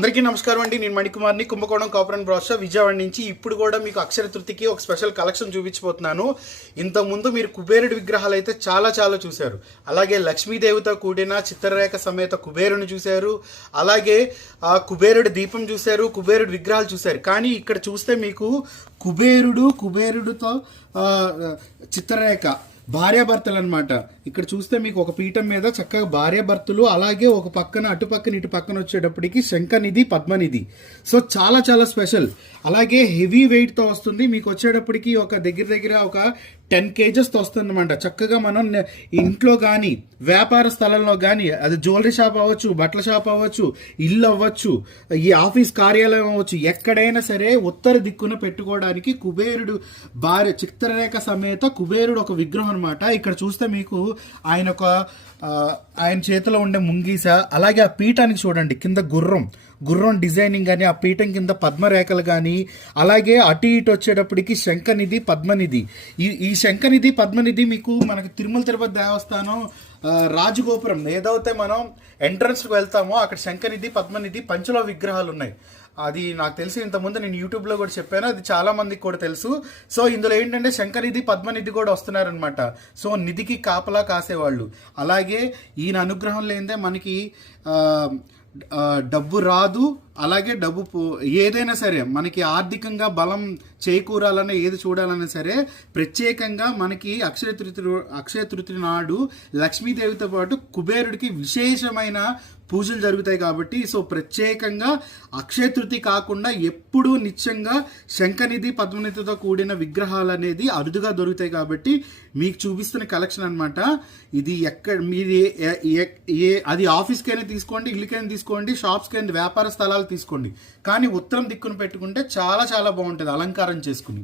అందరికీ నమస్కారం అండి. నేను మణికుమార్ని, కుంభకోణం కాపర్ అండ్ బ్రాస్ విజయవాడ నుంచి. ఇప్పుడు కూడా మీకు అక్షయ తృతీయకి ఒక స్పెషల్ కలెక్షన్ చూపించబోతున్నాను. ఇంతకుముందు మీరు కుబేరుడి విగ్రహాలు అయితే చాలా చూశారు. అలాగే లక్ష్మీదేవితో కూడిన చిత్రరేఖ సమేత కుబేరుని చూశారు. అలాగే కుబేరుడి దీపం చూశారు, కుబేరుడి విగ్రహాలు చూశారు. కానీ ఇక్కడ చూస్తే మీకు కుబేరుడితో చిత్రరేఖ భార్యాభర్తలు అనమాట. ఇక్కడ చూస్తే మీకు ఒక పీఠం మీద చక్కగా భార్యాభర్తలు, అలాగే ఒక పక్కన అటు పక్కన ఇటు పక్కన వచ్చేటప్పటికి శంఖనిధి, పద్మనిధి. సో చాలా స్పెషల్. అలాగే హెవీ వెయిట్తో వస్తుంది. మీకు వచ్చేటప్పటికి ఒక దగ్గర ఒక 10 kgs వస్తుంది అనమాట. చక్కగా మనం ఇంట్లో కానీ, వ్యాపార స్థలంలో కానీ, అది జ్యువెలరీ షాప్ అవ్వచ్చు, బట్టల షాప్ అవ్వచ్చు, ఇల్లు అవ్వచ్చు, ఈ ఆఫీస్ కార్యాలయం అవ్వచ్చు, ఎక్కడైనా సరే ఉత్తర దిక్కున పెట్టుకోవడానికి కుబేరుడు భార్య చిత్రరేఖ సమేత కుబేరుడు ఒక విగ్రహం అనమాట. ఇక్కడ చూస్తే మీకు ఆయన చేతిలో ఉండే ముంగీస, అలాగే ఆ పీఠానికి చూడండి కింద గుర్రం డిజైనింగ్ కానీ, ఆ పీఠం కింద పద్మరేఖలు కానీ, అలాగే అటు ఇటు వచ్చేటప్పటికి శంఖనిధి, పద్మనిధి. ఈ శంఖనిధి, పద్మనిధి మీకు మనకి తిరుమల తిరుపతి దేవస్థానం రాజగోపురం ఏదైతే మనం ఎంట్రన్స్కి వెళ్తామో అక్కడ శంఖనిధి, పద్మనిధి పంచలో విగ్రహాలు ఉన్నాయి. అది నాకు తెలిసి ఇంతకుముందు నేను యూట్యూబ్లో కూడా చెప్పాను, అది చాలా మందికి కూడా తెలుసు. సో ఇందులో ఏంటంటే శంఖనిధి, పద్మనిధి కూడా వస్తున్నారనమాట. సో నిధికి కాపలా కాసేవాళ్ళు. అలాగే ఈయన అనుగ్రహం లేనిదే మనకి డబ్బు రాదు. అలాగే ఏదైనా సరే మనకి ఆర్థికంగా బలం చేకూరాలన్నా, ఏది చూడాలన్నా సరే ప్రత్యేకంగా మనకి అక్షయ తృతీయ నాడు లక్ష్మీదేవితో పాటు కుబేరుడికి విశేషమైన పూజలు జరుగుతాయి కాబట్టి, సో ప్రత్యేకంగా అక్షయ తృతీయ కాకుండా ఎప్పుడూ నిత్యంగా శంఖనిధి, పద్మనిధితో కూడిన విగ్రహాలు అనేది అరుదుగా దొరుకుతాయి కాబట్టి మీకు చూపిస్తున్న కలెక్షన్ అనమాట. ఇది మీరు అది ఆఫీస్కైనా తీసుకోండి, ఇల్లుకైనా తీసుకోండి, షాప్స్కైనా, వ్యాపార స్థలాలు తీసుకోండి. కానీ ఉత్తరం దిక్కును పెట్టుకుంటే చాలా బాగుంటుంది అలంకారం చేసుకుని.